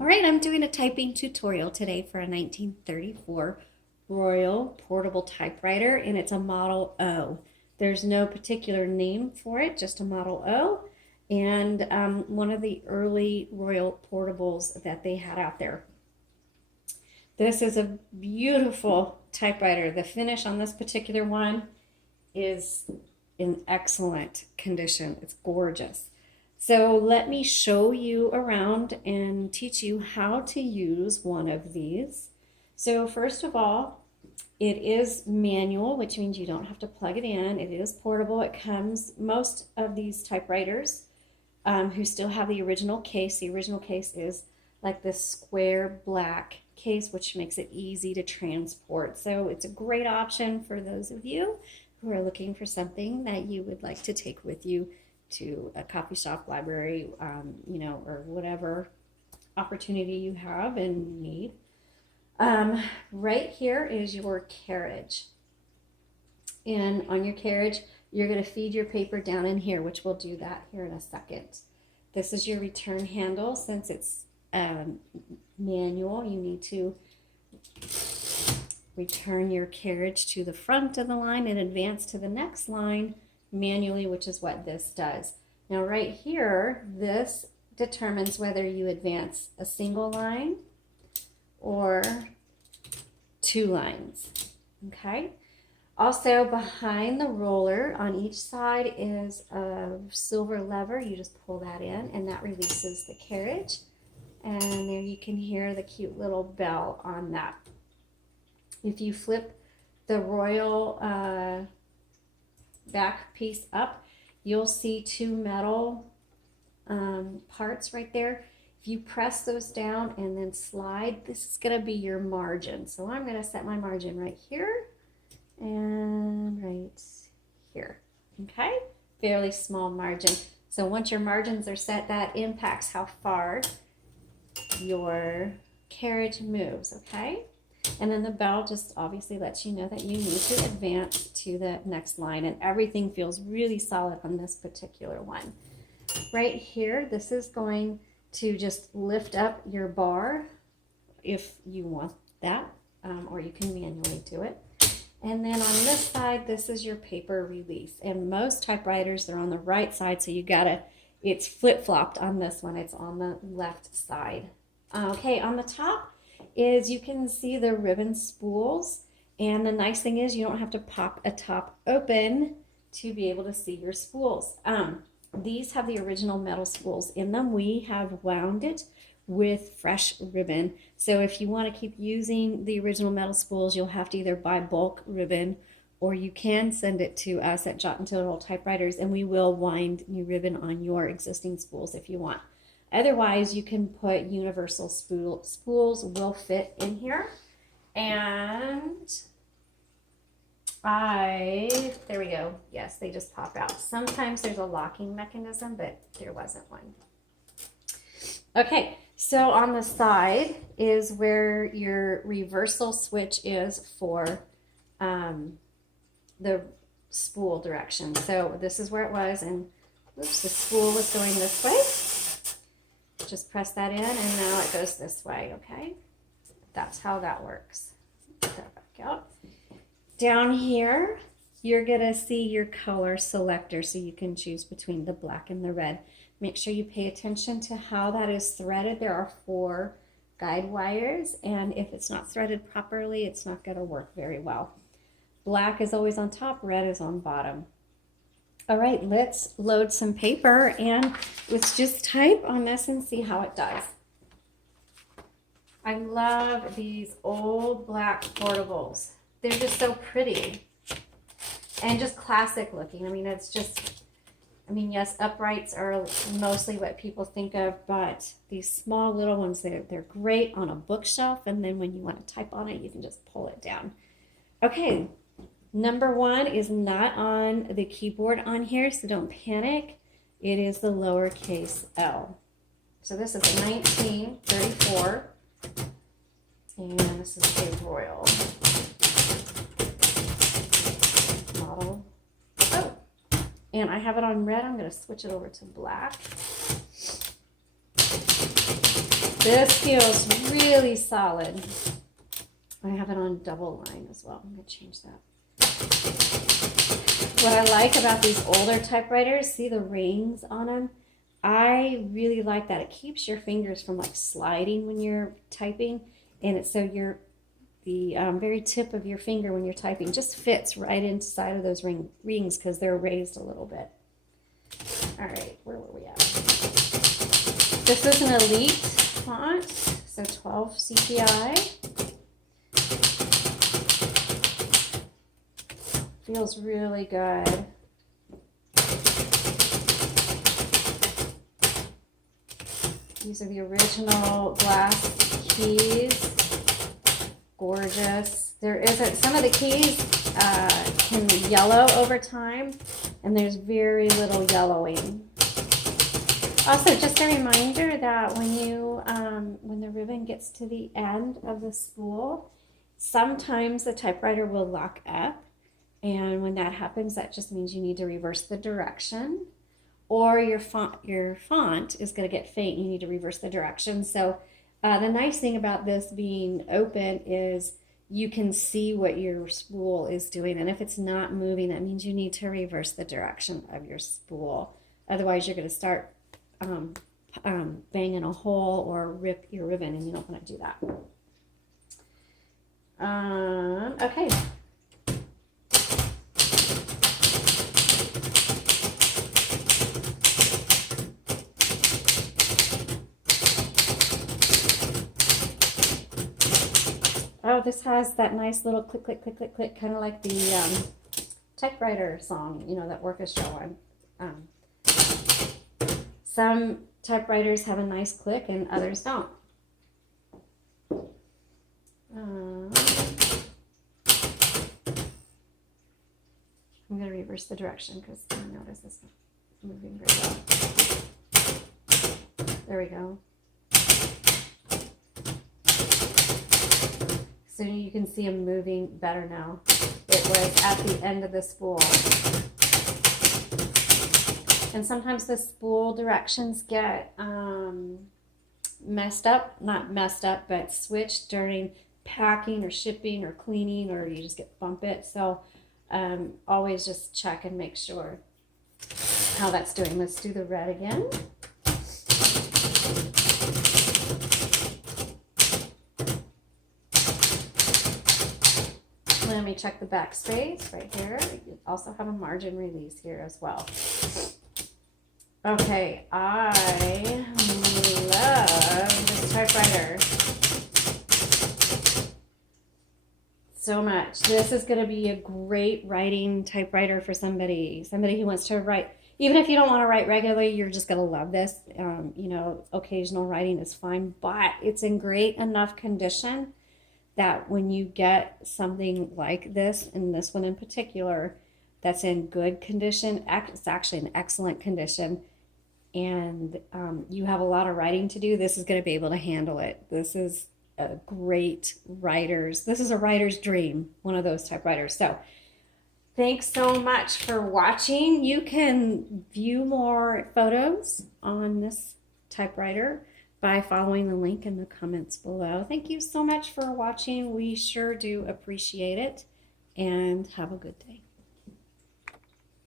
All right, I'm doing a typing tutorial today for a 1934 Royal Portable Typewriter, and it's a Model O. There's no particular name for it, just a Model O, and one of the early Royal Portables that they had out there. This is a beautiful typewriter. The finish on this particular one is in excellent condition. It's gorgeous. So let me show you around and teach you how to use one of these. So first of all, it is manual, which means you don't have to plug it in. It is portable. It comes, most of these typewriters who still have the original case is like this square black case, which makes it easy to transport. So it's a great option for those of you who are looking for something that you would like to take with you to a coffee shop, library, or whatever opportunity you have and need. Right here is your carriage. And on your carriage, you're going to feed your paper down in here, which we'll do that here in a second. This is your return handle. Since it's manual, you need to return your carriage to the front of the line and advance to the next line manually, which is what this does. Now right here, this determines whether you advance a single line or two lines, okay? Also, behind the roller on each side is a silver lever. You just pull that in and that releases the carriage. And there you can hear the cute little bell on that. If you flip the royal back piece up, you'll see two metal parts right there. If you press those down and then slide, this is going to be your margin. So I'm going to set my margin right here and right here. Okay, fairly small margin. So once your margins are set, that impacts how far your carriage moves. Okay. And then the bell just obviously lets you know that you need to advance to the next line, and everything feels really solid on this particular one. Right here, this is going to just lift up your bar if you want that, or you can manually do it. And then on this side, this is your paper release. And most typewriters, they're on the right side, so you gotta, it's flip-flopped on this one. It's on the left side. Okay, on the top is you can see the ribbon spools, and the nice thing is you don't have to pop a top open to be able to see your spools. These have the original metal spools in them. We have wound it with fresh ribbon, so if you want to keep using the original metal spools, you'll have to either buy bulk ribbon or you can send it to us at Untitled Typewriters and we will wind new ribbon on your existing spools if you want. Otherwise, you can put universal spools will fit in here. And there we go. Yes, they just pop out. Sometimes there's a locking mechanism, but there wasn't one. Okay, so on the side is where your reversal switch is for the spool direction. So this is where it was, and oops, the spool was going this way. Just press that in and now it goes this way, okay? That's how that works. Put that back out. Down here, you're gonna see your color selector, so you can choose between the black and the red. Make sure you pay attention to how that is threaded. There are 4 guide wires, and if it's not threaded properly, it's not gonna work very well. Black is always on top, red is on bottom. All right, let's load some paper and let's just type on this and see how it does. I love these old black portables. They're just so pretty and just classic looking. I mean, it's just, yes, uprights are mostly what people think of, but these small little ones, they're great on a bookshelf, and then when you want to type on it, you can just pull it down. Okay. Number 1 is not on the keyboard on here, so don't panic. It is the lowercase L. So this is 1934, and this is a Royal Model O. And I have it on red. I'm going to switch it over to black. This feels really solid. I have it on double line as well. I'm going to change that. What I like about these older typewriters, see the rings on them? I really like that. It keeps your fingers from like sliding when you're typing, and it's so the very tip of your finger when you're typing just fits right inside of those rings because they're raised a little bit. All right, where were we at? This is an Elite font, so 12 CPI. Feels really good. These are the original glass keys. Gorgeous. There isn't, some of the keys can yellow over time, and there's very little yellowing. Also, just a reminder that when the ribbon gets to the end of the spool, sometimes the typewriter will lock up, and when that happens, that just means you need to reverse the direction, or your font is going to get faint. You need to reverse the direction. So the nice thing about this being open is you can see what your spool is doing, and if it's not moving, that means you need to reverse the direction of your spool. Otherwise, you're going to start banging a hole or rip your ribbon, and you don't want to do that. Okay. Oh, this has that nice little click, click, click, click, click, kind of like the typewriter song, you know, that orchestra one. Some typewriters have a nice click and others don't. I'm going to reverse the direction because I notice this is moving very well. There we go. So you can see them moving better now. It was at the end of the spool. And sometimes the spool directions get messed up, not messed up, but switched during packing or shipping or cleaning, or you just bump it. So always just check and make sure how that's doing. Let's do the red again. Let me check the back space right here. You also have a margin release here as well. Okay, I love this typewriter so much. This is going to be a great writing typewriter for somebody who wants to write. Even if you don't want to write regularly, you're just going to love this. You know, occasional writing is fine, but it's in great enough condition that when you get something like this, and this one in particular, that's in good condition, it's actually in excellent condition, and you have a lot of writing to do, this is going to be able to handle it. This is a great this is a writer's dream, one of those typewriters. So thanks so much for watching. You can view more photos on this typewriter by following the link in the comments below. Thank you so much for watching. We sure do appreciate it, and have a good day.